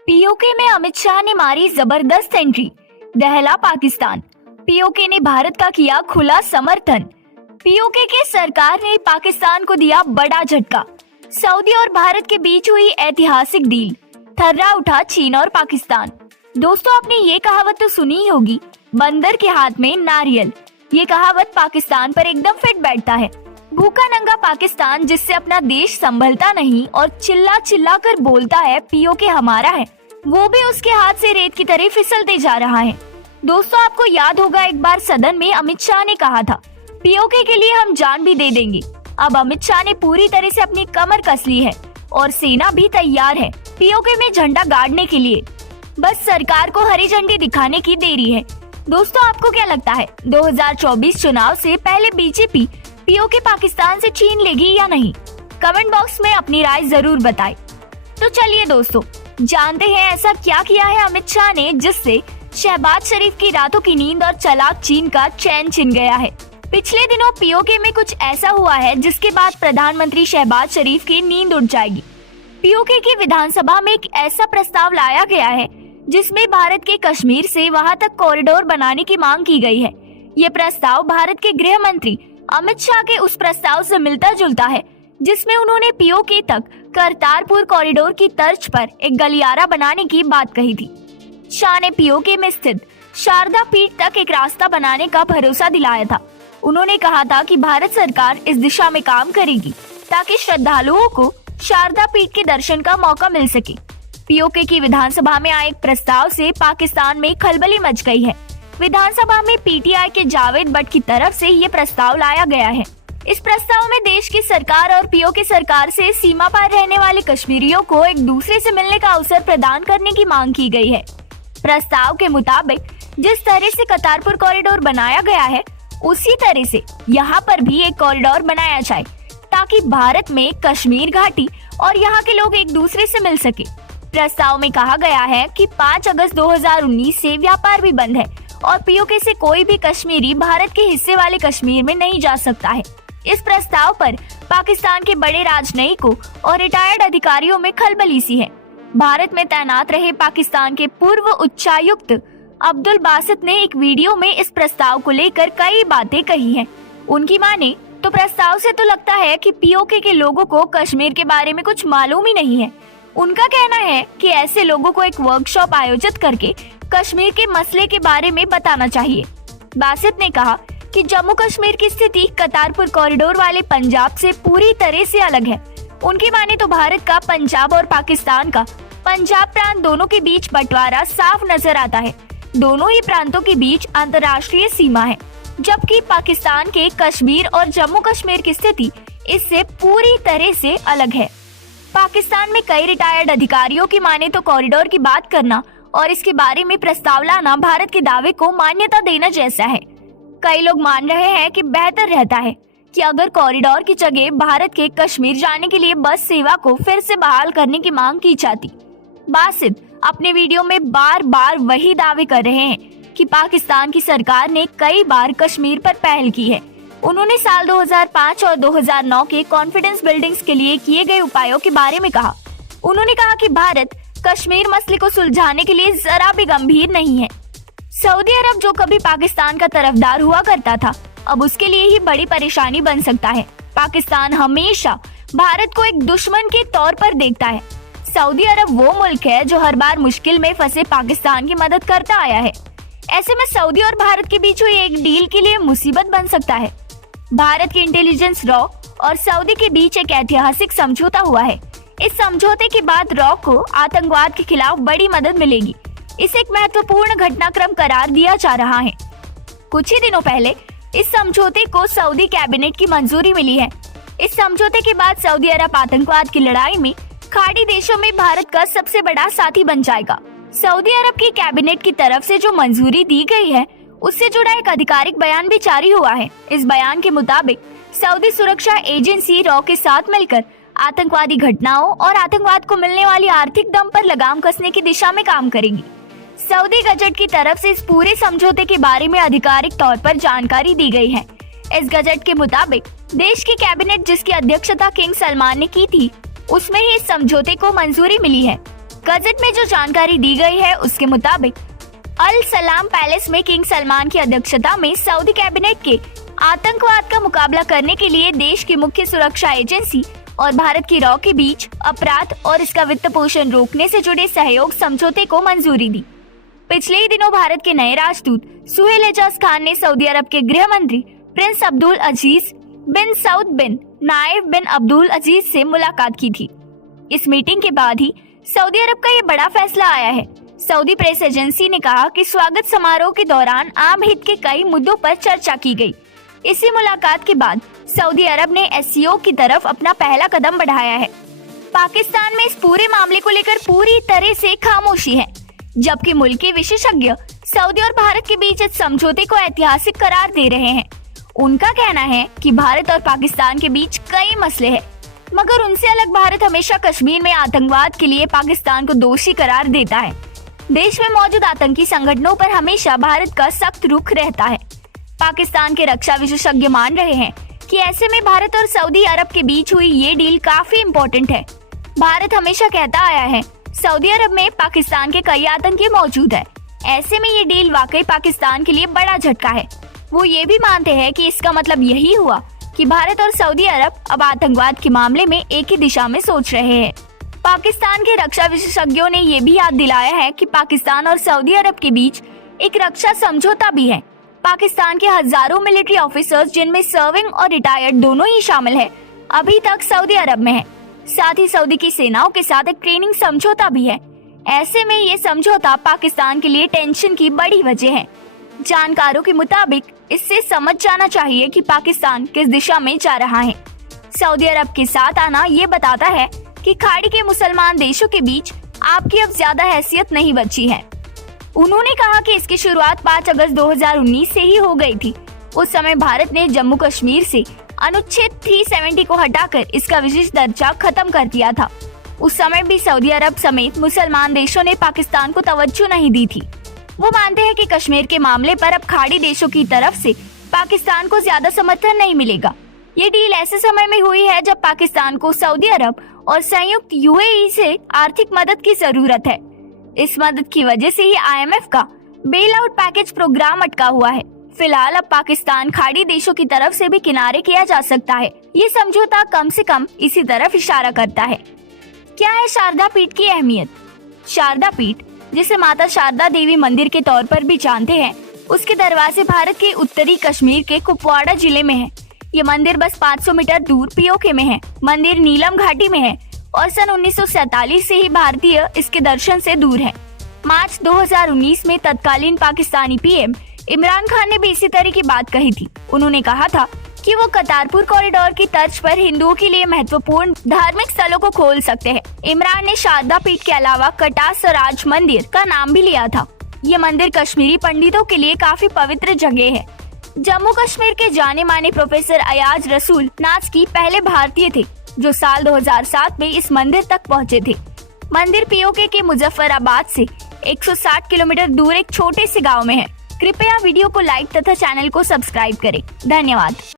PoK में अमित शाह ने मारी जबरदस्त एंट्री, दहला पाकिस्तान। पीओके ने भारत का किया खुला समर्थन। पीओके के सरकार ने पाकिस्तान को दिया बड़ा झटका। सऊदी और भारत के बीच हुई ऐतिहासिक डील, थर्रा उठा चीन और पाकिस्तान। दोस्तों, आपने ये कहावत तो सुनी ही होगी, बंदर के हाथ में नारियल। ये कहावत पाकिस्तान पर एकदम फिट बैठता है। भूखा नंगा पाकिस्तान जिससे अपना देश संभलता नहीं और चिल्ला चिल्ला कर बोलता है पीओके हमारा है, वो भी उसके हाथ से रेत की तरह फिसलते जा रहा है। दोस्तों, आपको याद होगा एक बार सदन में अमित शाह ने कहा था पीओके के लिए हम जान भी दे देंगे। अब अमित शाह ने पूरी तरह से अपनी कमर कस ली है और सेना भी तैयार है पीओके में झंडा गाड़ने के लिए। बस सरकार को हरी झंडी दिखाने की देरी है। दोस्तों, आपको क्या लगता है 2024 चुनाव से पहले बीजेपी पीओके पाकिस्तान से छीन लेगी या नहीं? कमेंट बॉक्स में अपनी राय जरूर बताएं। तो चलिए दोस्तों, जानते हैं ऐसा क्या किया है अमित शाह ने जिससे शहबाज शरीफ की रातों की नींद और चलाक चीन का चैन छिन गया है। पिछले दिनों पीओके में कुछ ऐसा हुआ है जिसके बाद प्रधानमंत्री शहबाज शरीफ की नींद उड़ जाएगी। पीओके की विधानसभा में एक ऐसा प्रस्ताव लाया गया है जिसमें भारत के कश्मीर से वहां तक कॉरिडोर बनाने की मांग की गई है। ये प्रस्ताव भारत के गृह मंत्री अमित शाह के उस प्रस्ताव से मिलता जुलता है जिसमें उन्होंने पीओके तक करतारपुर कॉरिडोर की तर्ज पर एक गलियारा बनाने की बात कही थी। शाह ने पीओके में स्थित शारदा पीठ तक एक रास्ता बनाने का भरोसा दिलाया था। उन्होंने कहा था कि भारत सरकार इस दिशा में काम करेगी ताकि श्रद्धालुओं को शारदा पीठ के दर्शन का मौका मिल सके। पीओके की विधानसभा में आए एक प्रस्ताव से पाकिस्तान में खलबली मच गई है। विधानसभा में पीटीआई के जावेद भट्ट की तरफ से ये प्रस्ताव लाया गया है। इस प्रस्ताव में देश की सरकार और पीओके सरकार से सीमा पार रहने वाले कश्मीरियों को एक दूसरे से मिलने का अवसर प्रदान करने की मांग की गई है। प्रस्ताव के मुताबिक जिस तरह से करतारपुर कॉरिडोर बनाया गया है उसी तरह से यहाँ पर भी एक कॉरिडोर बनाया जाए ताकि भारत में कश्मीर घाटी और यहाँ के लोग एक दूसरे से मिल सके। प्रस्ताव में कहा गया है कि 5 अगस्त 2019 से व्यापार भी बंद है और पीओके से कोई भी कश्मीरी भारत के हिस्से वाले कश्मीर में नहीं जा सकता है। इस प्रस्ताव पर पाकिस्तान के बड़े राजनयिकों और रिटायर्ड अधिकारियों में खलबली सी है। भारत में तैनात रहे पाकिस्तान के पूर्व उच्चायुक्त अब्दुल बासित ने एक वीडियो में इस प्रस्ताव को लेकर कई बातें कही हैं। उनकी माने तो प्रस्ताव से तो लगता है कि पीओके के लोगों को कश्मीर के बारे में कुछ मालूम ही नहीं है। उनका कहना है कि ऐसे लोगों को एक वर्कशॉप आयोजित करके कश्मीर के मसले के बारे में बताना चाहिए। बासित ने कहा कि जम्मू कश्मीर की स्थिति करतारपुर कॉरिडोर वाले पंजाब से पूरी तरह से अलग है। उनकी माने तो भारत का पंजाब और पाकिस्तान का पंजाब प्रांत दोनों के बीच बंटवारा साफ नजर आता है। दोनों ही प्रांतों के बीच अंतर्राष्ट्रीय सीमा है, जबकि पाकिस्तान के कश्मीर और जम्मू कश्मीर की स्थिति इससे पूरी तरह से अलग है। पाकिस्तान में कई रिटायर्ड अधिकारियों की माने तो कॉरिडोर की बात करना और इसके बारे में प्रस्ताव लाना भारत के दावे को मान्यता देना जैसा है। कई लोग मान रहे हैं कि बेहतर रहता है कि अगर कॉरिडोर की जगह भारत के कश्मीर जाने के लिए बस सेवा को फिर से बहाल करने की मांग की जाती। बासित अपने वीडियो में बार बार वही दावे कर रहे हैं कि पाकिस्तान की सरकार ने कई बार कश्मीर पर पहल की है। उन्होंने साल 2005 और 2009 के कॉन्फिडेंस बिल्डिंग्स के लिए किए गए उपायों के बारे में कहा। उन्होंने कहा कि भारत कश्मीर मसले को सुलझाने के लिए जरा भी गंभीर नहीं है। सऊदी अरब जो कभी पाकिस्तान का तरफदार हुआ करता था, अब उसके लिए ही बड़ी परेशानी बन सकता है। पाकिस्तान हमेशा भारत को एक दुश्मन के तौर पर देखता है। सऊदी अरब वो मुल्क है जो हर बार मुश्किल में फंसे पाकिस्तान की मदद करता आया है। ऐसे में सऊदी और भारत के बीच हुई एक डील के लिए मुसीबत बन सकता है। भारत के इंटेलिजेंस रॉ और सऊदी के बीच एक ऐतिहासिक समझौता हुआ है। इस समझौते के बाद रॉ को आतंकवाद के खिलाफ बड़ी मदद मिलेगी। इसे एक महत्वपूर्ण घटनाक्रम करार दिया जा रहा है। कुछ ही दिनों पहले इस समझौते को सऊदी कैबिनेट की मंजूरी मिली है। इस समझौते के बाद सऊदी अरब आतंकवाद की लड़ाई में खाड़ी देशों में भारत का सबसे बड़ा साथी बन जाएगा। सऊदी अरब की कैबिनेट की तरफ से जो मंजूरी दी गई है उससे जुड़ा एक आधिकारिक बयान भी जारी हुआ है। इस बयान के मुताबिक सऊदी सुरक्षा एजेंसी रॉ के साथ मिलकर आतंकवादी घटनाओं और आतंकवाद को मिलने वाली आर्थिक दम पर लगाम कसने की दिशा में काम करेगी। सऊदी गजट की तरफ से इस पूरे समझौते के बारे में आधिकारिक तौर पर जानकारी दी गई है। इस गजट के मुताबिक देश की कैबिनेट जिसकी अध्यक्षता किंग सलमान ने की थी, उसमें ही इस समझौते को मंजूरी मिली है। गजट में जो जानकारी दी गई है उसके मुताबिक अल सलाम पैलेस में किंग सलमान की अध्यक्षता में सऊदी कैबिनेट के आतंकवाद का मुकाबला करने के लिए देश की मुख्य सुरक्षा एजेंसी और भारत की रॉ के बीच अपराध और इसका वित्त पोषण रोकने से जुड़े सहयोग समझौते को मंजूरी दी। पिछले ही दिनों भारत के नए राजदूत सुहेल एजाज खान ने सऊदी अरब के गृह मंत्री प्रिंस अब्दुल अजीज बिन सऊद बिन नाइफ बिन अब्दुल अजीज से मुलाकात की थी। इस मीटिंग के बाद ही सऊदी अरब का ये बड़ा फैसला आया है। सऊदी प्रेस एजेंसी ने कहा कि स्वागत समारोह के दौरान आम हित के कई मुद्दों पर चर्चा की गई। इसी मुलाकात के बाद सऊदी अरब ने एससीओ की तरफ अपना पहला कदम बढ़ाया है। पाकिस्तान में इस पूरे मामले को लेकर पूरी तरह से खामोशी है, जबकि मुल्क के विशेषज्ञ सऊदी और भारत के बीच इस समझौते को ऐतिहासिक करार दे रहे हैं। उनका कहना है कि भारत और पाकिस्तान के बीच कई मसले हैं, मगर उनसे अलग भारत हमेशा कश्मीर में आतंकवाद के लिए पाकिस्तान को दोषी करार देता है। देश में मौजूद आतंकी संगठनों पर हमेशा भारत का सख्त रुख रहता है। पाकिस्तान के रक्षा विशेषज्ञ मान रहे हैं कि ऐसे में भारत और सऊदी अरब के बीच हुई ये डील काफी इम्पोर्टेंट है। भारत हमेशा कहता आया है सऊदी अरब में पाकिस्तान के कई आतंकी मौजूद है। ऐसे में ये डील वाकई पाकिस्तान के लिए बड़ा झटका है। वो ये भी मानते हैं कि इसका मतलब यही हुआ कि भारत और सऊदी अरब अब आतंकवाद के मामले में एक ही दिशा में सोच रहे हैं। पाकिस्तान के रक्षा विशेषज्ञों ने ये भी याद दिलाया है कि पाकिस्तान और सऊदी अरब के बीच एक रक्षा समझौता भी है। पाकिस्तान के हजारों मिलिट्री ऑफिसर्स, जिनमें सर्विंग और रिटायर्ड दोनों ही शामिल है, अभी तक सऊदी अरब में है। साथ ही सऊदी की सेनाओं के साथ एक ट्रेनिंग समझौता भी है। ऐसे में ये समझौता पाकिस्तान के लिए टेंशन की बड़ी वजह है। जानकारों के मुताबिक इससे समझ जाना चाहिए कि पाकिस्तान किस दिशा में जा रहा है। सऊदी अरब के साथ आना ये बताता है कि खाड़ी के मुसलमान देशों के बीच आपकी अब ज्यादा हैसियत नहीं बची है। उन्होंने कहा कि इसकी शुरुआत 5 अगस्त 2019 से ही हो गई थी। उस समय भारत ने जम्मू कश्मीर से अनुच्छेद 370 को हटाकर इसका विशेष दर्जा खत्म कर दिया था। उस समय भी सऊदी अरब समेत मुसलमान देशों ने पाकिस्तान को तवज्जो नहीं दी थी। वो मानते हैं कि कश्मीर के मामले पर अब खाड़ी देशों की तरफ से पाकिस्तान को ज्यादा समर्थन नहीं मिलेगा। ये डील ऐसे समय में हुई है जब पाकिस्तान को सऊदी अरब और संयुक्त यूएई से आर्थिक मदद की जरूरत है। इस मदद की वजह से ही IMF का बेल आउट पैकेज प्रोग्राम अटका हुआ है। फिलहाल अब पाकिस्तान खाड़ी देशों की तरफ से भी किनारे किया जा सकता है। ये समझौता कम से कम इसी तरफ इशारा करता है। क्या है शारदा पीठ की अहमियत? शारदा पीठ, जिसे माता शारदा देवी मंदिर के तौर पर भी जानते हैं, उसके दरवाजे भारत के उत्तरी कश्मीर के कुपवाड़ा जिले में है। ये मंदिर बस 500 मीटर दूर POK में है। मंदिर नीलम घाटी में है और सन 1947 से ही भारतीय इसके दर्शन से दूर है। मार्च 2019 में तत्कालीन पाकिस्तानी PM इमरान खान ने भी इसी तरह की बात कही थी। उन्होंने कहा था कि वो करतारपुर कॉरिडोर की तर्ज पर हिंदुओं के लिए महत्वपूर्ण धार्मिक स्थलों को खोल सकते हैं। इमरान ने शारदा पीठ के अलावा कटा सराज मंदिर का नाम भी लिया था। ये मंदिर कश्मीरी पंडितों के लिए काफी पवित्र जगह है। जम्मू कश्मीर के जाने माने प्रोफेसर अयाज रसूल नाजकी पहले भारतीय थे जो साल 2007 में इस मंदिर तक पहुंचे थे। मंदिर POK के मुजफ्फराबाद से 160 किलोमीटर दूर एक छोटे से गांव में है। कृपया वीडियो को लाइक तथा चैनल को सब्सक्राइब करें। धन्यवाद।